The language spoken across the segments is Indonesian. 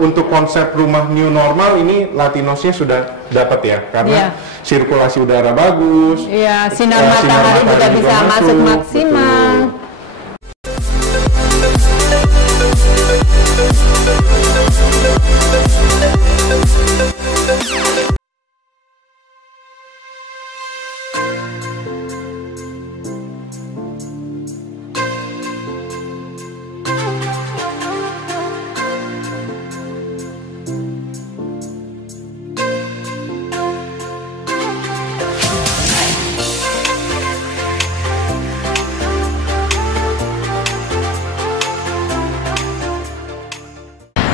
untuk konsep rumah new normal ini Latinosnya sudah dapat ya, karena sirkulasi udara bagus. Iya, sinar matahari juga bisa masuk maksimal. Betul.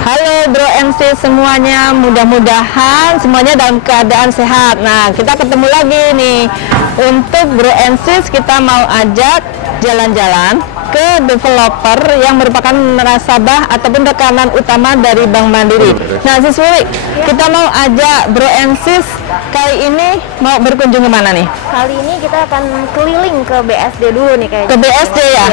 Halo Bro MC semuanya, mudah-mudahan semuanya dalam keadaan sehat. Nah, kita ketemu lagi nih. Untuk Bro MC kita mau ajak jalan-jalan ke developer yang merupakan nasabah ataupun rekanan utama dari Bank Mandiri. Nah, Siswi, kita mau ajak Bro MC kali ini mau berkunjung ke mana nih? Kali ini kita akan keliling ke BSD dulu nih kayaknya. Ke BSD ya?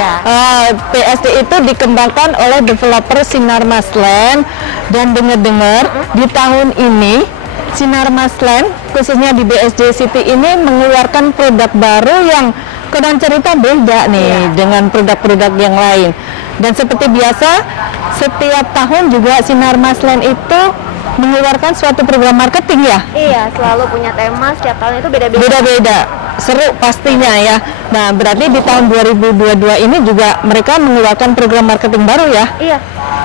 BSD itu dikembangkan oleh developer Sinarmas Land, dan dengar-dengar di tahun ini Sinarmas Land khususnya di BSD City ini mengeluarkan produk baru yang kadang cerita beda nih dengan produk-produk yang lain. Dan seperti biasa setiap tahun juga Sinarmas Land itu mengeluarkan suatu program marketing ya? Iya, selalu punya tema, setiap tahun itu beda-beda. Beda-beda, seru pastinya ya. Nah, berarti di tahun 2022 ini juga mereka mengeluarkan program marketing baru ya? Iya,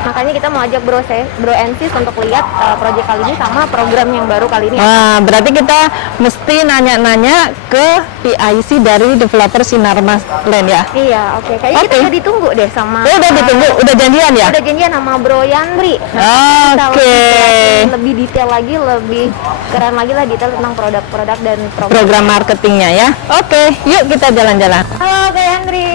makanya kita mau ajak Bro NCIS untuk lihat proyek kali ini sama program yang baru kali ini. Nah, berarti kita mesti nanya-nanya ke PIC dari developer Sinarmas Land ya? Iya, oke. Kayaknya kita udah ditunggu deh sama... Oh, udah ditunggu? Udah janjian ya? Udah janjian sama Bro Yandri. Oke. Lebih detail lagi, lebih keren lagi lah detail tentang produk-produk dan program marketingnya ya. Oke, yuk kita jalan-jalan. Halo Kak Yandri.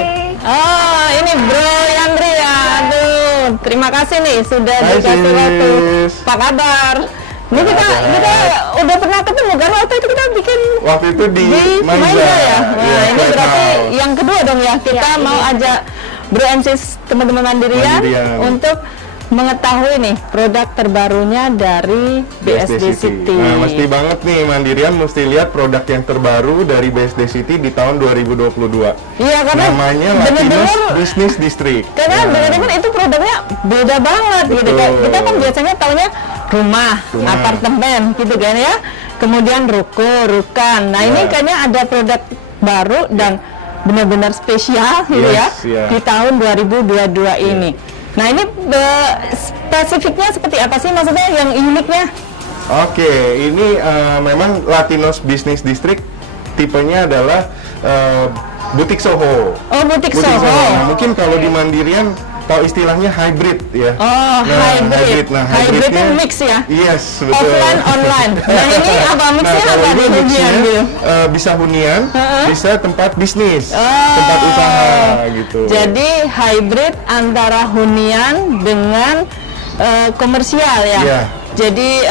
Oh, ini Bro Yandri ya. Aduh, terima kasih nih sudah dikasih waktu. Apa kabar? Ini kita udah pernah ketemu kan, waktu itu kita bikin di Maiza ya. Nah, ini berarti yang kedua dong ya. Kita mau ajak Bro MC teman-teman Mandirian untuk mengetahui nih produk terbarunya dari BSD City. Nah, mesti banget nih Mandirian mesti lihat produk yang terbaru dari BSD City di tahun 2022. Iya, karena namanya Latinos Business District. Karena benar-benar itu produknya beda banget gitu kan. Kita kan biasanya taunya rumah, apartemen gitu kan ya. Kemudian ruko, rukan. Nah, ini kayaknya ada produk baru dan benar-benar spesial gitu di tahun 2022 ini. Nah, ini spesifiknya seperti apa sih, maksudnya yang uniknya? Oke, ini memang Latinos Business District tipenya adalah butik Soho. Oh, butik Soho. Nah, mungkin kalau di Mandirian tahu istilahnya hybrid ya. Oh, hybrid. Nah, hybridnya mix ya? Yes, betul. Offline, online. Nah, ini apa mixnya? Apa di hunian gitu? Bisa hunian, bisa tempat bisnis, tempat usaha gitu. Jadi hybrid antara hunian dengan komersial ya? Yeah. Jadi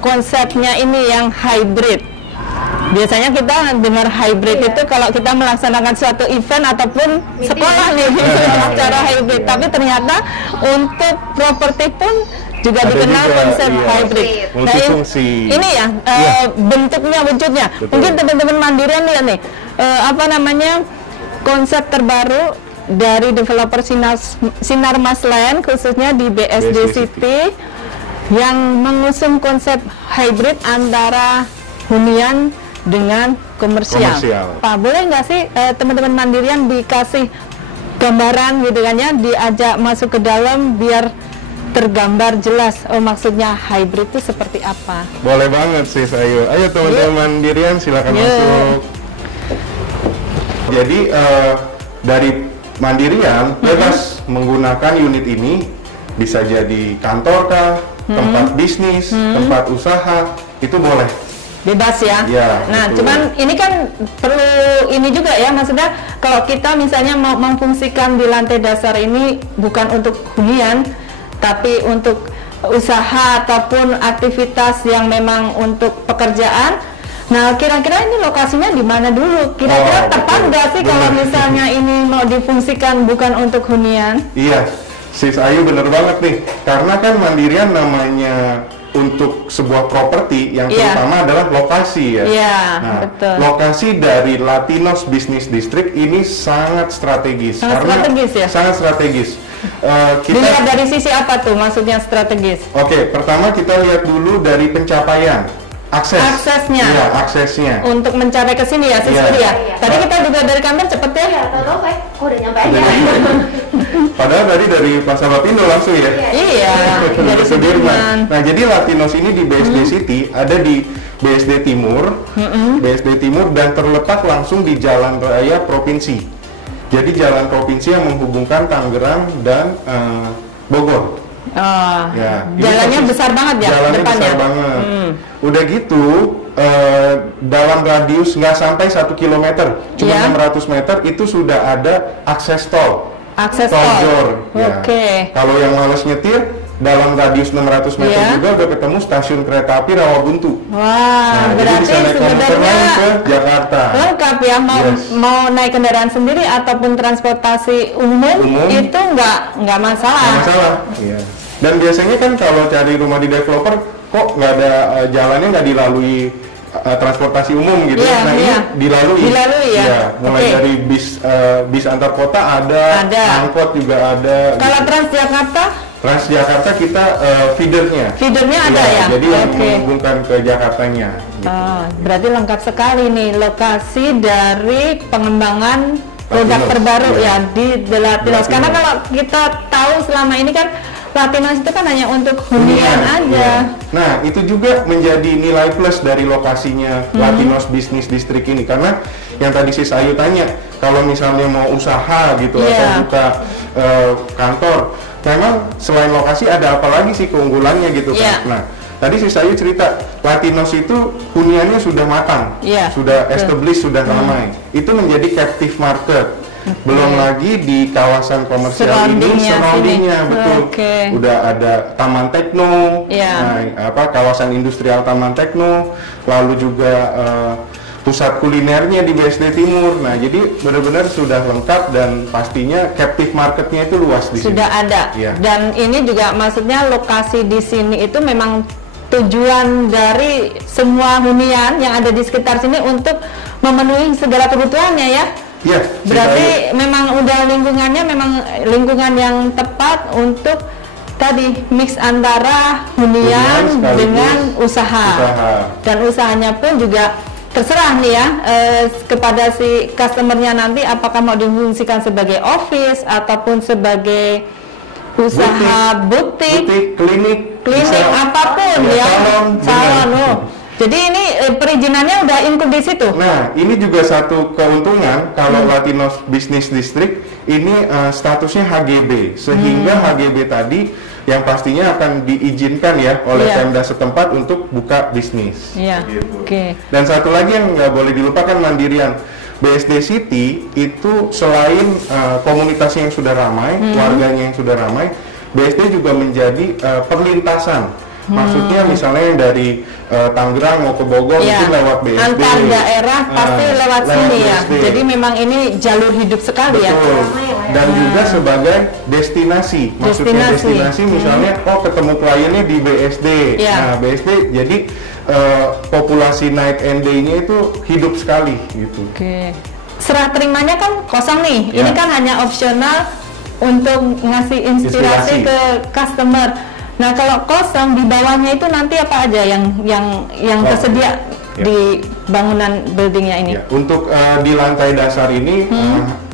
konsepnya ini yang hybrid. Biasanya kita dengar hybrid itu kalau kita melaksanakan suatu event ataupun sekolah nih secara hybrid, tapi ternyata untuk properti pun juga dikenal konsep hybrid. Multifungsi. Ini ya bentuknya, wujudnya. Betul. Mungkin teman-teman Mandirian lihat nih konsep terbaru dari developer Sinarmas Land khususnya di BSD City yang mengusung konsep hybrid antara hunian dengan komersial. Pak, boleh nggak sih teman-teman Mandirian dikasih gambaran gitu kan ya, diajak masuk ke dalam biar tergambar jelas maksudnya hybrid itu seperti apa? Boleh banget sih, ayo teman-teman Mandirian silakan masuk. Jadi dari Mandirian bebas menggunakan unit ini, bisa jadi kantor kah, tempat bisnis, tempat usaha, itu boleh. Bebas ya. Nah, betul. Cuman ini kan perlu ini juga ya, maksudnya kalau kita misalnya mau memfungsikan di lantai dasar ini bukan untuk hunian, tapi untuk usaha ataupun aktivitas yang memang untuk pekerjaan. Nah, kira-kira ini lokasinya di mana dulu? Kira-kira tepat nggak sih kalau misalnya ini mau difungsikan bukan untuk hunian? Iya. Sis Ayu bener banget nih, karena kan Mandirian namanya untuk sebuah properti yang terutama adalah lokasi ya. Nah, betul. Lokasi dari Latinos Business District ini sangat strategis. Sangat strategis. Dilihat dari sisi apa tuh maksudnya strategis? Oke, pertama kita lihat dulu dari pencapaian. Aksesnya. Iya, aksesnya. Untuk mencapai ke sini ya, Tadi kita juga dari kantor cepet ya. Iya, tahu udah nyampe aja. Padahal tadi dari Pasar Lapindo langsung ya. Iya, dari Sudirman. Nah, jadi Latinos ini di BSD City ada di BSD Timur, BSD Timur dan terletak langsung di Jalan Raya Provinsi. Jadi jalan provinsi yang menghubungkan Tangerang dan Bogor. Jalannya besar banget ya, jalannya depannya. Besar banget. Udah gitu dalam radius nggak sampai 1 km, cuma 600 meter itu sudah ada akses tol. Jor. Oke. Kalau yang males nyetir dalam radius 600 meter juga udah ketemu stasiun kereta api Rawabuntu. Wah, berarti sebenarnya ke Jakarta. Lengkap ya, mau naik kendaraan sendiri ataupun transportasi umum itu nggak masalah. Nggak masalah. Iya. Dan biasanya kan kalau cari rumah di developer kok nggak ada jalannya nggak dilalui transportasi umum gitu. Ini dilalui ya. Mulai dari bis antar kota ada. Angkot juga ada. Kalau gitu. Transjakarta kita feedernya ada ya? Jadi yang menghubungkan ke Jakartanya gitu. Berarti lengkap sekali nih lokasi dari pengembangan produk terbaru di The Latinos. Karena kalau kita tahu selama ini kan Latinos itu kan hanya untuk hunian aja. Nah, itu juga menjadi nilai plus dari lokasinya Latinos Business District ini, karena yang tadi Sis Ayu tanya, kalau misalnya mau usaha gitu atau buka kantor, memang selain lokasi ada apa lagi sih keunggulannya gitu kan. Nah, tadi Sis Ayu cerita Latinos itu huniannya sudah matang, sudah established, sudah ramai. Itu menjadi captive market. Belum lagi di kawasan komersial ini surroundingnya betul. Udah ada Taman Tekno, kawasan industrial Taman Tekno, lalu juga pusat kulinernya di BSD Timur. Nah, jadi benar-benar sudah lengkap dan pastinya captive marketnya itu luas di sini. Sudah ada. Dan ini juga maksudnya lokasi di sini itu memang tujuan dari semua hunian yang ada di sekitar sini untuk memenuhi segala kebutuhannya ya. Berarti memang udah lingkungannya memang lingkungan yang tepat untuk tadi mix antara hunian dengan usaha. Dan usahanya pun juga terserah nih ya kepada si customernya nanti apakah mau difungsikan sebagai office ataupun sebagai usaha butik, klinik apapun salon. Jadi ini perizinannya udah include di situ. Nah, ini juga satu keuntungan kalau Latinos Business District ini statusnya HGB, sehingga HGB tadi yang pastinya akan diizinkan ya oleh Pemda setempat untuk buka bisnis. Gitu. Dan satu lagi yang nggak boleh dilupakan Mandirian, BSD City itu selain komunitasnya yang sudah ramai, warganya yang sudah ramai, BSD juga menjadi perlintasan. Maksudnya misalnya yang dari Tangerang mau ke Bogor itu lewat BSD. Antar daerah pasti lewat sini ya. BSD. Jadi memang ini jalur hidup sekali. Betul. Dan juga sebagai destinasi. Maksudnya destinasi misalnya ketemu kliennya di BSD. Nah, BSD jadi populasi night and day-nya itu hidup sekali gitu. Serah terimanya kan kosong nih. Ini kan hanya opsional untuk ngasih inspirasi ke customer. Nah, kalau kosong di bawahnya itu nanti apa aja yang tersedia di bangunan buildingnya ini? Untuk di lantai dasar ini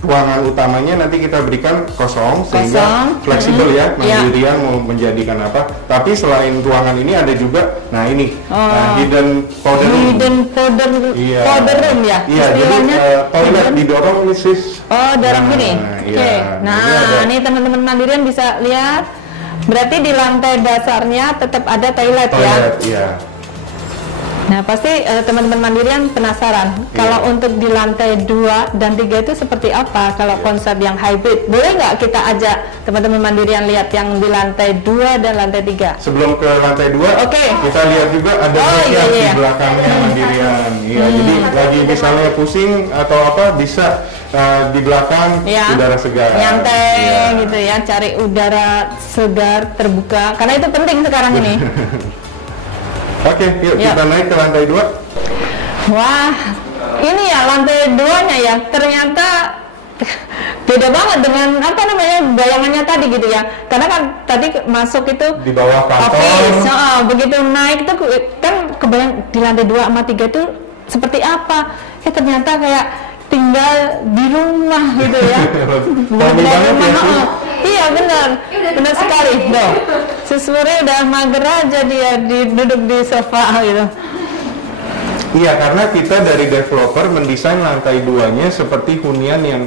ruangan utamanya nanti kita berikan kosong sehingga fleksibel ya, Mandirian mau menjadikan apa. Tapi selain ruangan ini ada juga, hidden powder room ya. Istilahnya toilet didorong sis. Dorong gini. Nah, ini teman-teman Mandirian bisa lihat. Berarti di lantai dasarnya tetap ada toilet ya? Nah, pasti teman-teman Mandirian penasaran kalau untuk di lantai 2 dan 3 itu seperti apa kalau konsep yang hybrid. Boleh nggak kita ajak teman-teman Mandirian lihat yang di lantai 2 dan lantai 3? Sebelum ke lantai 2, kita lihat juga ada di belakangnya Mandirian. Iya, jadi lagi misalnya pusing atau apa bisa di belakang udara segar. Nyantai gitu ya, cari udara segar terbuka karena itu penting sekarang ini. Oke, yuk kita naik ke lantai 2. Wah, ini ya lantai 2-nya ya, ternyata beda banget dengan apa namanya bayangannya tadi gitu ya. Karena kan tadi masuk itu di bawah kantor. Office, begitu naik itu kan kebayang di lantai 2 sama 3 itu seperti apa. Ternyata kayak tinggal di rumah gitu ya. Iya benar sekali. Sesuai udah mager aja dia duduk di sofa gitu. Iya, karena kita dari developer mendesain lantai 2-nya seperti hunian yang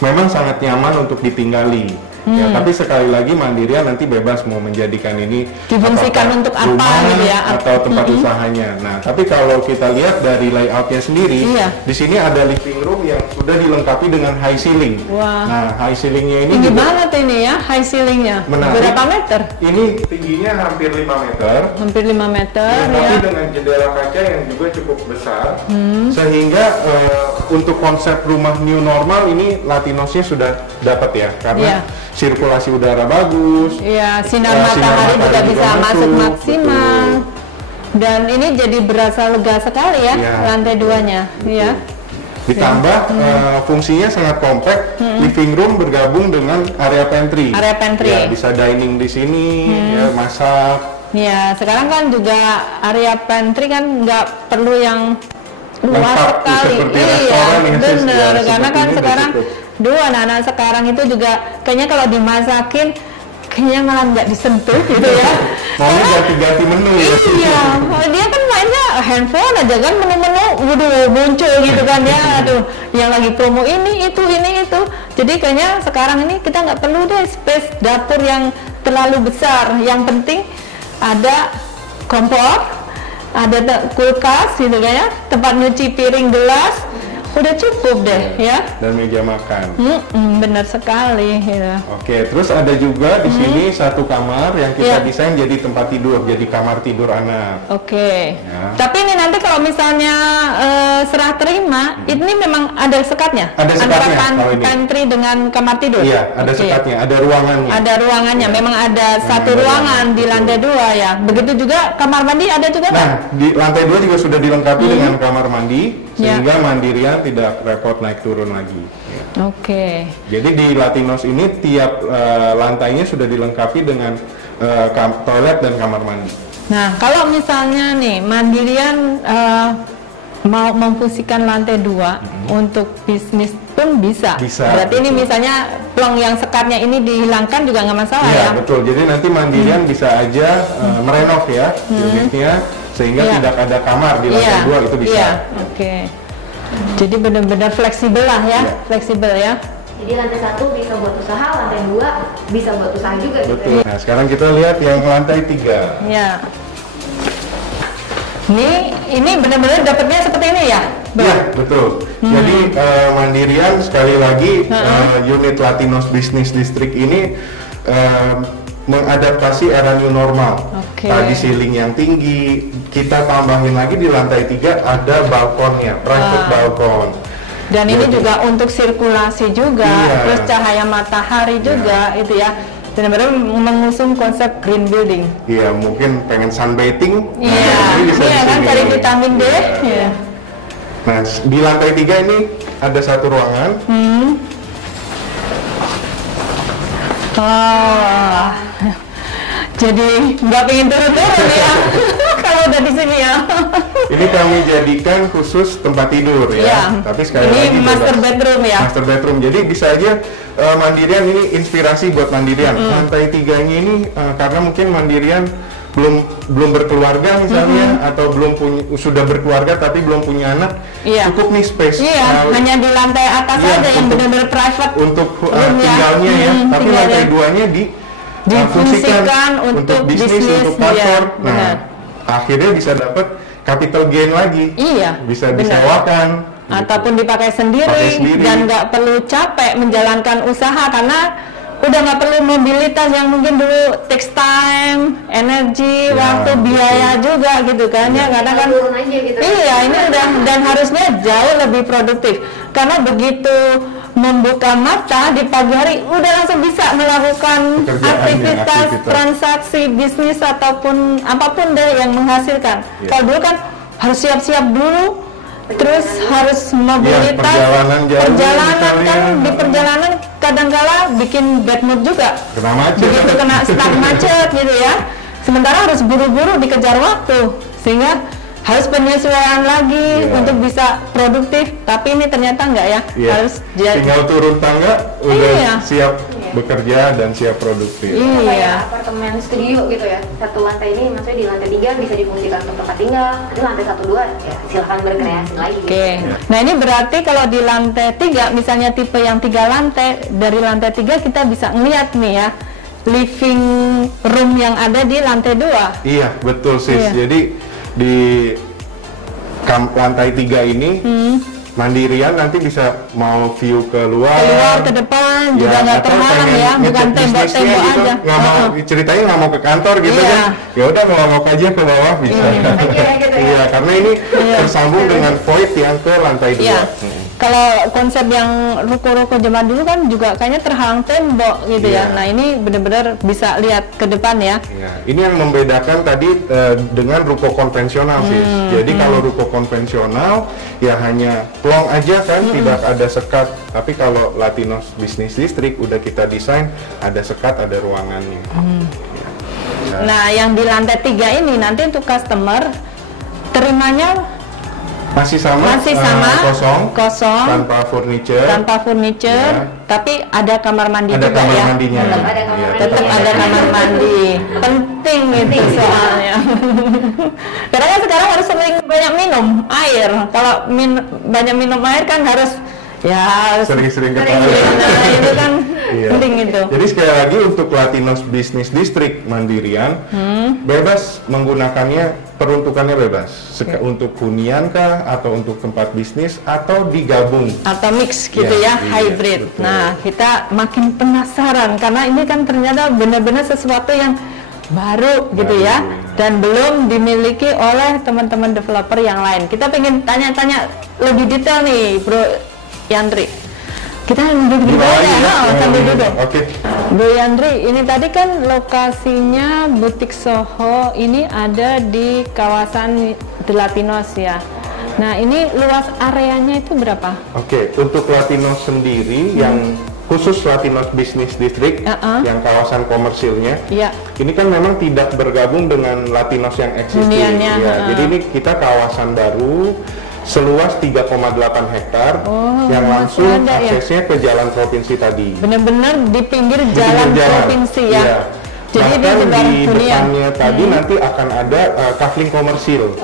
memang sangat nyaman untuk ditinggali. Ya, tapi sekali lagi Mandirian nanti bebas mau menjadikan ini difungsikan untuk apa gitu ya, atau tempat usahanya. Nah, tapi kalau kita lihat dari layoutnya sendiri, di sini ada living room yang sudah dilengkapi dengan high ceiling. Wah. Nah, high ceilingnya ini tinggi banget ini ya, high ceilingnya. Berapa meter? Ini tingginya hampir 5 meter. Hampir 5 meter tapi dengan jendela kaca yang juga cukup besar, sehingga untuk konsep rumah new normal ini Latinosnya sudah dapat ya, karena sirkulasi udara bagus. Iya, sinar matahari juga bisa masuk maksimal. Dan ini jadi berasa lega sekali ya, lantai 2-nya. Iya. Ditambah fungsinya sangat kompak, living room bergabung dengan area pantry. Area pantry. Ya, bisa dining di sini, ya, masak. Ya, sekarang kan juga area pantry kan nggak perlu yang luas sekali. Iya, benar. Karena kan sekarang anak-anak sekarang itu juga kayaknya kalau dimasakin kayaknya malah nggak disentuh gitu ya. Maunya ganti-ganti menu ya. Iya, dia kan mainnya handphone aja kan, menu-menu muncul gitu kan ya. Aduh, yang lagi promo ini itu. Jadi kayaknya sekarang ini kita nggak perlu deh space dapur yang terlalu besar. Yang penting ada kompor, ada kulkas gitu kan ya, tempat nyuci piring, gelas. Udah cukup deh ya. Dan meja makan. Benar sekali. Ya. Oke, terus ada juga di sini satu kamar yang kita desain jadi tempat tidur, jadi kamar tidur anak. Oke. Ya. Tapi ini nanti kalau misalnya serah terima, ini memang ada sekatnya. Ada sekatnya. Antara pantry dengan kamar tidur. Iya, ada sekatnya, ada ruangannya. Ada ruangannya. Memang ada satu ruangan di lantai 2 ya. Begitu juga kamar mandi ada juga. Nah, di lantai 2 juga sudah dilengkapi dengan kamar mandi. Sehingga Mandirian tidak repot naik turun lagi. Oke. Jadi di Latinos ini tiap lantainya sudah dilengkapi dengan toilet dan kamar mandi. Nah, kalau misalnya nih Mandirian mau memfungsikan lantai 2 untuk bisnis pun bisa. Berarti ini misalnya plong yang sekatnya ini dihilangkan juga nggak masalah ya? Iya, betul. Jadi nanti Mandirian bisa aja merenov ya unitnya. Sehingga tidak ada kamar di lantai 2 itu bisa. Oke. Jadi benar-benar fleksibel lah ya, fleksibel ya. Jadi lantai 1 bisa buat usaha, lantai 2 bisa buat usaha juga. Betul. Gitu. Nah, sekarang kita lihat yang lantai 3. Ya. Ini benar-benar dapatnya seperti ini ya? Iya, betul. Jadi Mandirian sekali lagi unit Latinos Business District ini mengadaptasi era new normal. Tadi ceiling yang tinggi, kita tambahin lagi di lantai 3 ada balkonnya, private balkon. Dan ini juga untuk sirkulasi juga, terus cahaya matahari juga itu ya. Benar-benar mengusung konsep green building. Iya, mungkin pengen sunbathing. Iya kan, cari vitamin D. Iya. Nah, di lantai 3 ini ada satu ruangan. Jadi nggak pengen turun-turun ya kalau udah di sini ya. Ini kami jadikan khusus tempat tidur ya. Tapi sekali lagi master bedroom ya. Master bedroom. Jadi bisa aja Mandirian ini inspirasi buat Mandirian. Lantai 3-nya ini karena mungkin Mandirian belum berkeluarga misalnya atau sudah berkeluarga tapi belum punya anak, cukup nih space. Hanya di lantai atas aja yang benar-benar private untuk tinggalnya ya. Tapi lantai 2-nya difungsikan untuk bisnis, untuk kantor. Nah, akhirnya bisa dapat capital gain lagi. Iya. Bisa benar. disewakan. Ataupun dipakai sendiri, dan nggak perlu capek menjalankan usaha karena udah nggak perlu mobilitas yang mungkin dulu takes time, energi, waktu, biaya juga gitu kan ya, karena kan gitu. Iya, ini udah, dan harusnya jauh lebih produktif karena begitu membuka mata di pagi hari udah langsung bisa melakukan aktivitas transaksi bisnis ataupun apapun deh yang menghasilkan. Kalau dulu kan harus siap-siap dulu, terus harus mobilitas, perjalanan kan, di perjalanan kadangkala bikin bad mood juga, kena macet, begitu kena stuck macet gitu ya. Sementara harus buru-buru dikejar waktu, sehingga harus penyesuaian lagi untuk bisa produktif. Tapi ini ternyata enggak ya, harus tinggal turun tangga udah siap bekerja dan siap produktif. Kayak apartemen studio gitu ya, satu lantai ini maksudnya di lantai 3 bisa difungsikan untuk tempat tinggal, di lantai 1, 2 ya silahkan berkreasi lagi. Nah ini berarti kalau di lantai 3 misalnya tipe yang 3 lantai, dari lantai 3 kita bisa ngeliat nih ya living room yang ada di lantai 2. Iya betul sis. Jadi di lantai 3 ini mandirian nanti bisa mau view keluar ke depan juga nggak terhalang ya, bukan tembok-tembok gitu, aja. Nggak mau ceritanya nggak mau ke kantor gitu kan, ya udah ngelongok aja ke bawah bisa. Iya karena ini tersambung dengan void yang ke lantai 2. Kalau konsep yang ruko-ruko zaman dulu kan juga kayaknya terhalang tembok gitu ya. Nah ini benar-benar bisa lihat ke depan ya. Ini yang membedakan tadi dengan ruko konvensional sih. Jadi kalau ruko konvensional ya hanya plong aja kan, tidak ada sekat. Tapi kalau Latinos Business District udah kita desain ada sekat, ada ruangannya. Nah yang di lantai 3 ini nanti untuk customer terimanya masih sama kosong tanpa furniture, tapi ada kamar mandi ada juga kamar ya. Mandinya. Tetap ada kamar mandi. Penting itu soalnya. Karena kan sekarang harus sering banyak minum air. Kalau banyak minum air kan harus sering-sering ke toilet. Nah, itu kan penting itu. Jadi sekali lagi untuk Latinos Business District Mandirian bebas menggunakannya, peruntukannya bebas. Untuk hunian kah atau untuk tempat bisnis atau digabung atau mix gitu hybrid. Betul. Nah, kita makin penasaran karena ini kan ternyata benar-benar sesuatu yang baru gitu ya, dan belum dimiliki oleh teman-teman developer yang lain. Kita pengen tanya-tanya lebih detail nih, Bro Yandri. Kita duduk aja, sambil duduk. Bro Yandri, ini tadi kan lokasinya butik Soho ini ada di kawasan The Latinos ya. Nah, ini luas areanya itu berapa? Untuk Latinos sendiri yang khusus Latinos Business District yang kawasan komersilnya, ini kan memang tidak bergabung dengan Latinos yang existing. Jadi ini kita kawasan baru seluas 3,8 hektar yang langsung aksesnya ke jalan provinsi tadi. Benar-benar di pinggir jalan provinsi ya. Jadi di depannya tadi nanti akan ada kafling komersil.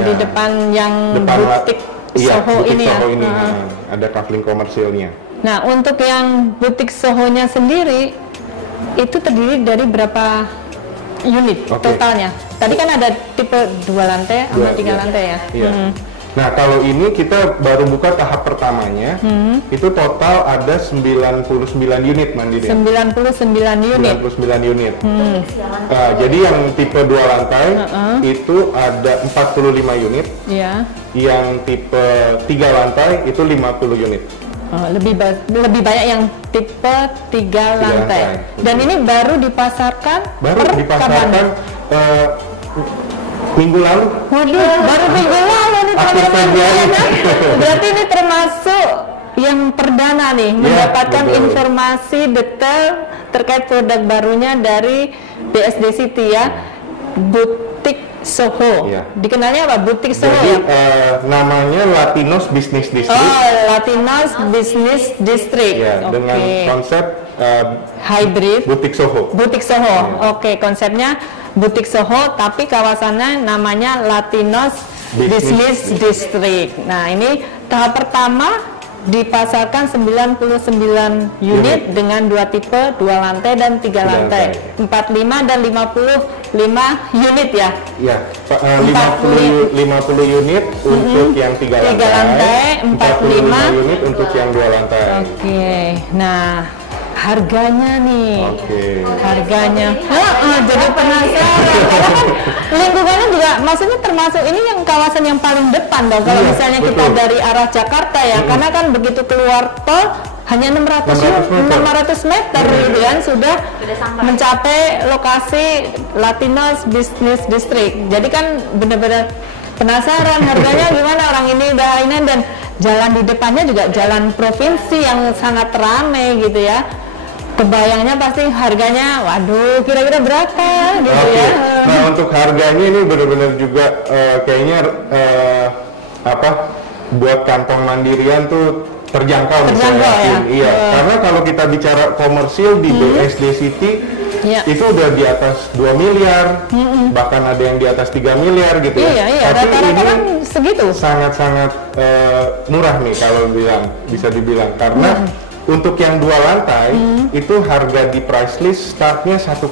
Di depan yang butik Soho ini ya. Ada kafling komersilnya. Nah, untuk yang butik Soho-nya sendiri itu terdiri dari berapa unit totalnya? Tadi kan ada tipe 2 lantai sama 3 lantai ya. Nah, kalau ini kita baru buka tahap pertamanya, itu total ada 99 unit mandiri. 99 unit. Jadi yang tipe 2 lantai itu ada 45 unit. Yang tipe 3 lantai itu 50 unit. Lebih banyak yang tipe 3 lantai. Dan ini baru dipasarkan minggu lalu. Baru minggu lalu nih teman-teman. Berarti ini termasuk yang perdana nih mendapatkan informasi detail terkait produk barunya dari BSD City ya. Butik Soho. Dikenalnya apa? Butik Soho. Jadi, namanya Latinos Business District. Latinos Business District. Dengan konsep hybrid Butik Soho. Konsepnya Butik Soho, tapi kawasannya namanya Latinos Business District. Nah, ini tahap pertama dipasarkan 99 unit dengan 2 tipe, 2 lantai dan 3 lantai. 45 dan 55 unit ya? Iya, 50 unit untuk yang 3 lantai, 45 unit untuk yang 2 lantai. Oke, nah harganya nih. Harganya. Jadi penasaran. Karena kan lingkungannya juga, maksudnya termasuk ini yang kawasan yang paling depan dong. Kalau misalnya kita dari arah Jakarta ya, karena kan begitu keluar tol hanya 600 meter gitu kan sudah mencapai lokasi Latinos Business District. Jadi kan benar-benar penasaran harganya gimana, orang ini udah ini, dan jalan di depannya juga jalan provinsi yang sangat ramai gitu ya. Kebayangnya pasti harganya, waduh, kira-kira berapa gitu ya. Nah, untuk harganya ini benar-benar juga kayaknya buat kantong mandirian tuh terjangkau ya? Iya, karena kalau kita bicara komersil di BSD City itu udah di atas 2 miliar, bahkan ada yang di atas 3 miliar gitu ya. Iya, rata-rata kan segitu. Sangat-sangat murah nih kalau bisa dibilang, karena untuk yang 2 lantai itu harga di price list startnya 1,4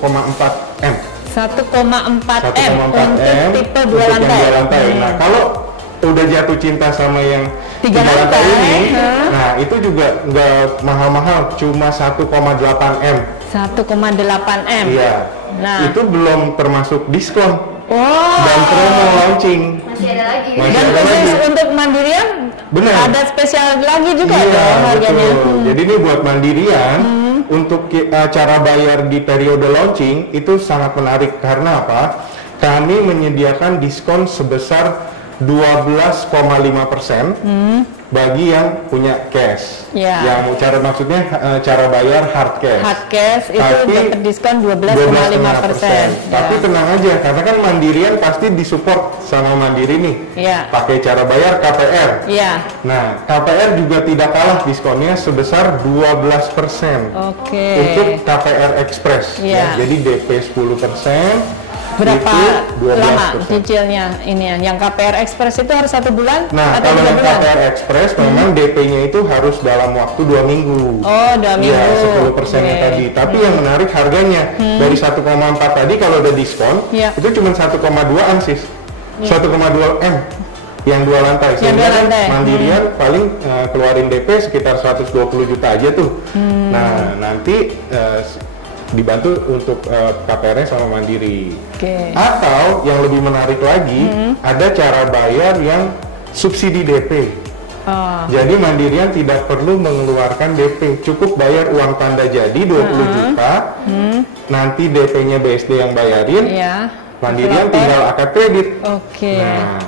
M. 1,4 M untuk tipe 2 lantai. Nah, kalau udah jatuh cinta sama yang 3 lantai ini, nah itu juga nggak mahal-mahal, cuma 1,8 M. 1,8 M. Iya. Nah, itu belum termasuk diskon dan promo launching. Masih ada lagi. Dan khusus untuk mandirian ada spesial lagi juga dong harganya. Jadi ini buat mandirian untuk cara bayar di periode launching itu sangat menarik karena apa? Kami menyediakan diskon sebesar 12,5% bagi yang punya cash. Yang maksudnya cara bayar hard cash. Hard cash itu dapat diskon 12,5%. Tapi tenang aja, karena kan mandirian pasti disupport sama Mandiri nih. Pakai cara bayar KPR. Nah, KPR juga tidak kalah diskonnya sebesar 12%. Untuk KPR Express. Jadi DP 10%. Berapa lama cicilnya ini ya? Yang KPR Express itu harus 1 bulan? Nah, atau kalau yang 3 bulan? KPR Express memang DP-nya itu harus dalam waktu 2 minggu. Oh, 2 minggu. Ya, 10%-nya tadi. Tapi yang menarik harganya dari 1,4 tadi kalau ada diskon itu cuma 1,2 sis. 1,2 M yang 2 lantai. Sehingga mandirian paling keluarin DP sekitar 120 juta aja tuh. Nah, nanti dibantu untuk KPR-nya sama Mandiri. Atau yang lebih menarik lagi, ada cara bayar yang subsidi DP. Jadi mandirian tidak perlu mengeluarkan DP, cukup bayar uang tanda jadi 20 juta, nanti DP-nya BSD yang bayarin, mandirian tinggal akad kredit. Nah,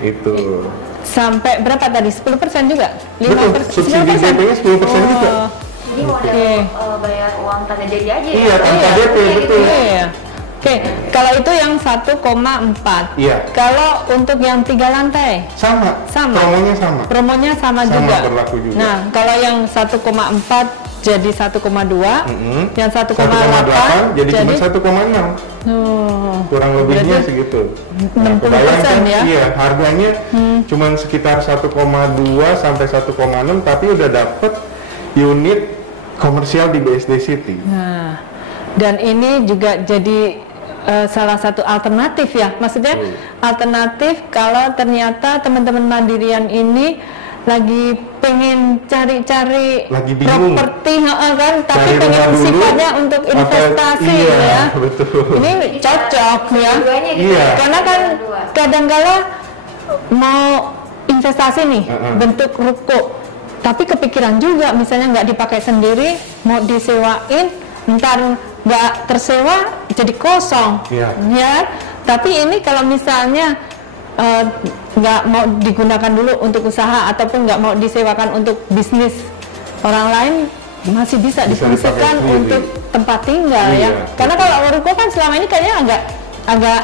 itu. Sampai berapa tadi? 10% juga? 5%? Betul, subsidi DP-nya 10% juga. Jadi modal bayar uang tanda jadi aja. Iya, tanpa DP, betul. Kalau itu yang 1,4. Kalau untuk yang 3 lantai? Sama. Promonya sama juga. Berlaku juga. Nah, kalau yang 1,4 jadi 1,2, yang 1,8 jadi cuma 1,6. Kurang lebihnya segitu. 60% ya? Iya, harganya cuma sekitar 1,2 sampai 1,6, tapi udah dapet unit komersial di BSD City. Nah, dan ini juga jadi salah satu alternatif ya, maksudnya alternatif kalau ternyata teman-teman mandirian ini lagi pengen cari-cari properti kan, tapi pengen sifatnya untuk investasi ya. Betul. Ini cocok ya. Karena kan kadang-kala mau investasi nih bentuk ruko, tapi kepikiran juga misalnya nggak dipakai sendiri, mau disewain, ntar nggak tersewa jadi kosong, ya. Tapi ini kalau misalnya nggak mau digunakan dulu untuk usaha ataupun nggak mau disewakan untuk bisnis orang lain, masih bisa difungsikan untuk tempat tinggal ya. Karena kalau ruko kan selama ini kayaknya agak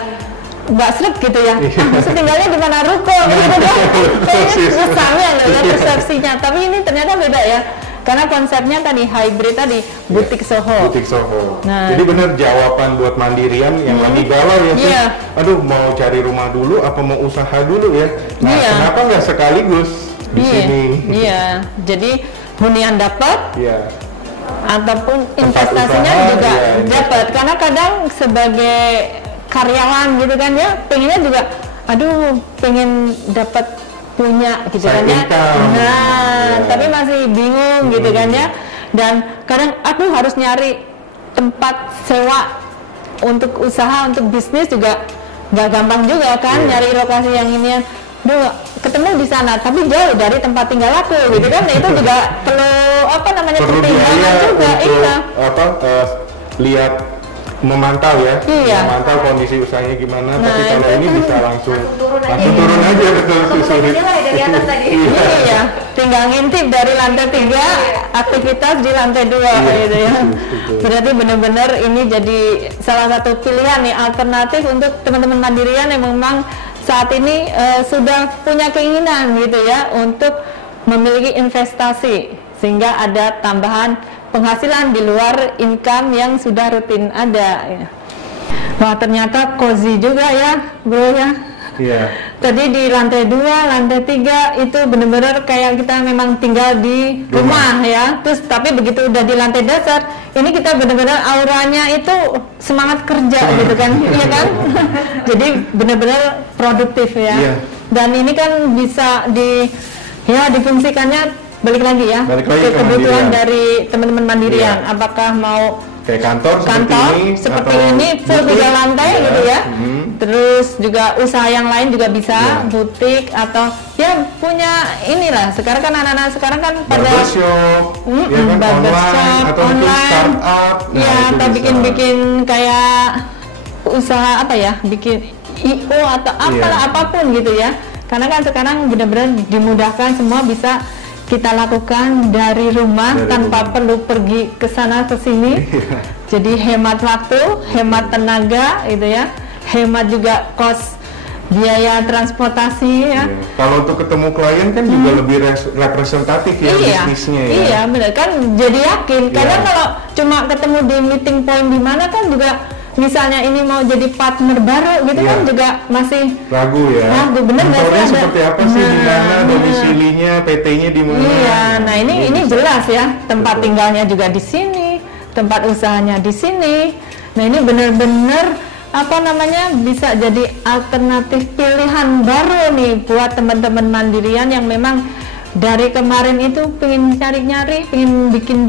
nggak seret gitu ya. Maksud tinggalnya di mana ruko gitu kan. Kayaknya sama loh ya persepsinya. Tapi ini ternyata beda ya. Karena konsepnya tadi hybrid tadi, butik Soho. Butik Soho. Nah, jadi benar jawaban buat mandirian yang lagi galau ya sih. Aduh, mau cari rumah dulu apa mau usaha dulu ya. Nah, kenapa nggak sekaligus di sini. Iya, jadi hunian dapat, ataupun investasinya usaha, juga dapat. Karena kadang sebagai karyawan gitu kan ya, pengennya juga, aduh, pengen dapat punya gitu kan ya. Nah, tapi masih bingung gitu kan ya. Dan kadang aku harus nyari tempat sewa untuk usaha, untuk bisnis juga nggak gampang juga kan, nyari lokasi yang ini, ketemu di sana tapi jauh dari tempat tinggal aku gitu kan. Nah, itu juga perlu pertimbangan juga. Lihat, memantau ya, memantau kondisi usahanya gimana. Tapi kalau ini bisa langsung turun aja, betul. Dari atas tadi. Iya, tinggal ngintip dari lantai 3, aktivitas di lantai 2 gitu ya. Berarti benar-benar ini jadi salah satu pilihan nih, alternatif untuk teman-teman mandirian yang memang saat ini sudah punya keinginan gitu ya untuk memiliki investasi sehingga ada tambahan penghasilan di luar income yang sudah rutin ada ya. Wah, ternyata cozy juga ya bro ya. Iya. Tadi di lantai 2, lantai 3 itu benar-benar kayak kita memang tinggal di rumah ya. Terus tapi begitu udah di lantai dasar, ini kita benar-benar auranya itu semangat kerja gitu kan, iya kan? Jadi benar-benar produktif ya. Iya. Dan ini kan bisa difungsikannya balik lagi ya ke kebutuhan dari teman-teman mandirian. Apakah mau kayak kantor seperti ini full 3 lantai gitu ya. Terus juga usaha yang lain juga bisa, butik atau ya punya inilah. Sekarang kan anak-anak sekarang kan pada barbershop online, ya atau bikin kayak usaha apa ya, bikin IO atau apalah apapun gitu ya. Karena kan sekarang benar-benar dimudahkan, semua bisa kita lakukan dari rumah tanpa perlu pergi ke sana ke sini. Jadi hemat waktu, hemat tenaga gitu ya. Hemat juga kos biaya transportasi ya. Kalau untuk ketemu klien kan juga lebih representatif ya bisnisnya ya. Iya, benar kan, jadi yakin. Karena kalau cuma ketemu di meeting point di mana kan juga misalnya ini mau jadi partner baru gitu kan juga masih ragu ya. Ragu bener nggak sih? Seperti apa sih, di mana domisilinya, PT-nya di mana? Iya, nah ini jelas ya, tempat tinggalnya juga di sini, tempat usahanya di sini. Nah ini bener-bener bisa jadi alternatif pilihan baru nih buat teman-teman mandirian yang memang dari kemarin itu pengen nyari-nyari, pengen bikin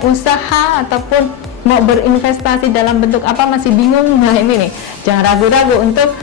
usaha ataupun mau berinvestasi dalam bentuk apa masih bingung. Nah ini nih, jangan ragu-ragu untuk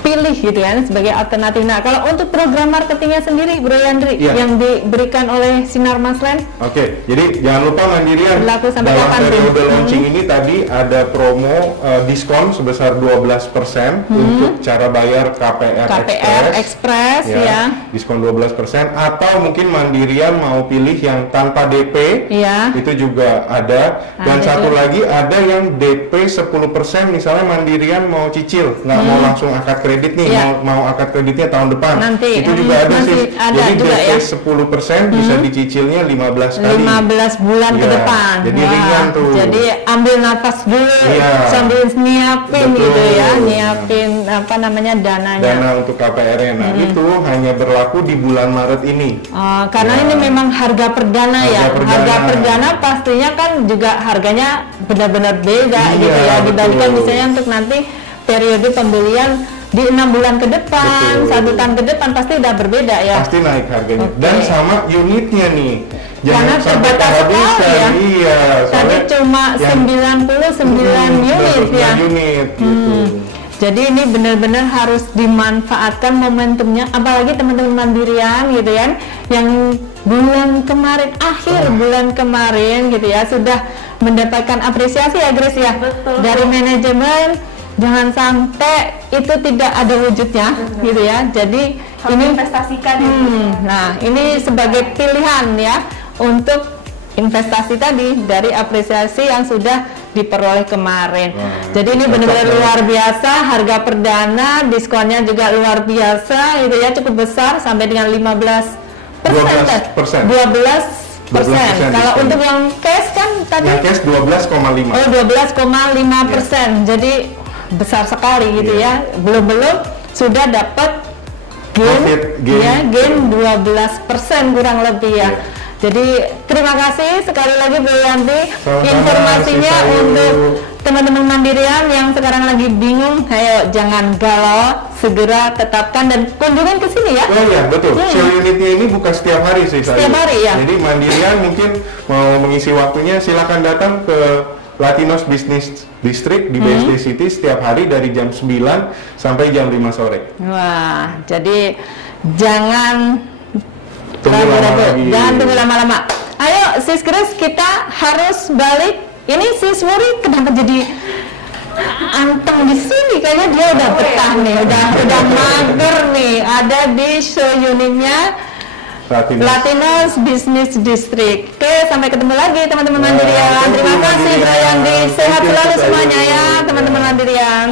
pilih gitu ya sebagai alternatif. Nah kalau untuk program marketingnya sendiri Bro Yandri yang diberikan oleh Sinar Maslen. Oke, jadi jangan lupa mandirian dalam periode launching ini tadi ada promo diskon sebesar 12% untuk cara bayar KPR Express ya. Diskon 12%, atau mungkin mandirian mau pilih yang tanpa DP itu juga ada. Dan satu lagi ada yang DP 10%, misalnya mandirian mau cicil, nggak mau langsung akad kredit nih, mau akad kreditnya tahun depan. Nanti itu juga ada sih. Jadi DP 10% bisa dicicilnya 15 kali. 15 bulan ke depan. Jadi ringan tuh. Jadi ambil nafas dulu sambil nyiapin gitu ya, nyiapin dananya. Dana untuk KPR-nya. Nah, itu hanya berlaku di bulan Maret ini. Karena ini memang harga perdana Harga perdana pastinya kan juga harganya benar-benar beda gitu ya dibandingkan misalnya untuk nanti periode pembelian di 6 bulan ke depan, 1 tahun ke depan pasti udah berbeda ya. Pasti naik harganya. Dan sama unitnya nih. Jangan sampai kehabisan ya. Iya. Tadi cuma 99 unit gitu. Jadi ini benar-benar harus dimanfaatkan momentumnya, apalagi teman-teman mandirian gitu ya, yang bulan kemarin, akhir bulan kemarin gitu ya, sudah mendapatkan apresiasi ya Grace ya, dari manajemen. Jangan sampai itu tidak ada wujudnya gitu ya. Jadi harus ini investasikan. Nah ini sebagai pilihan ya untuk investasi tadi dari apresiasi yang sudah diperoleh kemarin. Jadi ini benar-benar luar biasa, harga perdana, diskonnya juga luar biasa gitu ya, cukup besar sampai dengan 15%. 12%. Kalau untuk yang cash kan tadi yang cash 12,5. Oh 12,5%. Jadi besar sekali gitu ya. Belum sudah dapat gain 12% kurang lebih ya. Jadi terima kasih sekali lagi Bu Yanti informasinya untuk teman-teman Mandirian yang sekarang lagi bingung. Ayo jangan galau, segera tetapkan dan kunjungan ke sini ya. Oh iya betul. Show unitnya ini buka setiap hari sih saya. Setiap hari ya. Jadi Mandirian mungkin mau mengisi waktunya silakan datang ke Latinos Business District di BSD City setiap hari dari jam 9 sampai jam 5 sore. Wah, jadi jangan Jangan tunggu lama-lama. Ayo Sis Grace, kita harus balik. Ini Sis Wuri kenapa jadi anteng di sini? Kayaknya dia udah betah nih, udah mager nih. Ada di show unitnya Latinos Business District. Oke, sampai ketemu lagi teman-teman Mandirian. Terima kasih Bu Yandi. Sehat selalu semuanya ya teman-teman Mandirian.